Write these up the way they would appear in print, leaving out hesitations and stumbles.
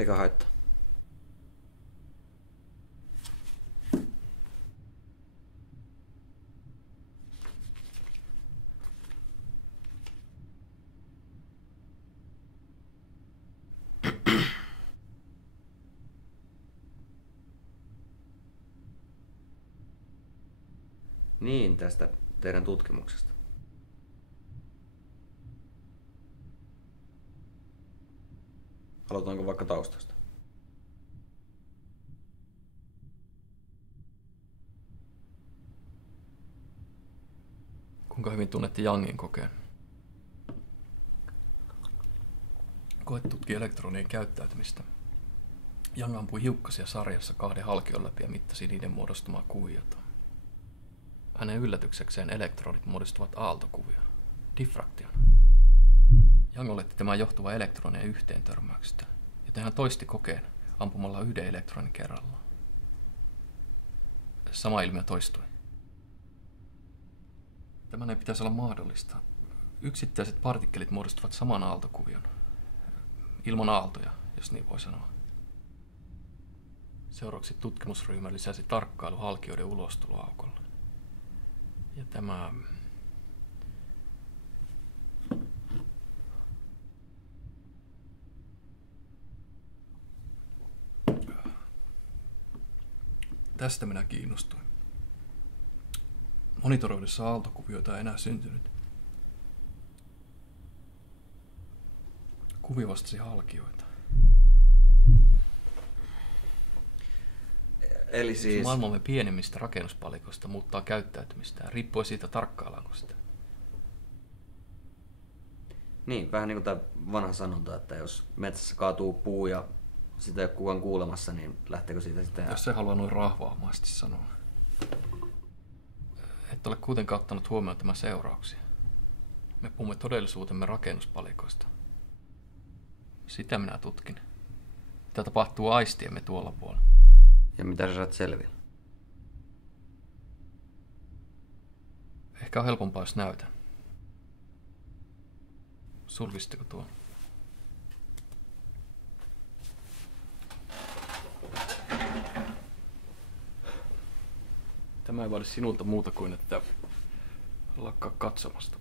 Eikä haittaa. Niin, tästä teidän tutkimuksesta. Aloitaanko vaikka taustasta? Kuinka hyvin tunnette Youngin kokeen? Koe tutkii elektronien käyttäytymistä. Young ampui hiukkasia sarjassa 2 halkion läpi ja mittasi niiden muodostumaa kuviota. Hänen yllätyksekseen elektronit muodostuvat aaltokuvion, diffraktion. Young oletti tämän johtuvan elektronien yhteen törmäyksestä, joten hän toisti kokeen ampumalla 1 elektronin kerrallaan. Sama ilmiö toistui. Tämän ei pitäisi olla mahdollista. Yksittäiset partikkelit muodostuvat saman aaltokuvion. Ilman aaltoja, jos niin voi sanoa. Seuraavaksi tutkimusryhmä lisäsi tarkkailu halkijoiden ulostuloaukolle. Ja tämä... Tästä minä kiinnostuin. Monitoroidessa aaltokuvioita ei enää syntynyt. Kuvio vastasi halkijoita. Eli siis... Maailmamme pienimmistä rakennuspalikoista muuttaa käyttäytymistään, riippuen siitä tarkkaillaanko sitä. Niin, vähän niin kuin tämä vanha sanonta, että jos metsässä kaatuu puu ja sitä ei ole kukaan kuulemassa, niin lähteekö siitä sitten... Jos se haluaa noin rahvaamaisesti sanoa. Et ole kuitenkaan ottanut huomioon tämän seurauksia. Me puhumme todellisuutemme rakennuspalikoista. Sitä minä tutkin. Mitä tapahtuu aistiemme tuolla puolella. Ja mitä sä saat selville? Ehkä on helpompaa, jos näytän. Sulkisitteko tuon? Tämä ei vaadi sinulta muuta kuin, että lakkaa katsomasta.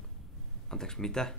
Anteeksi, mitä?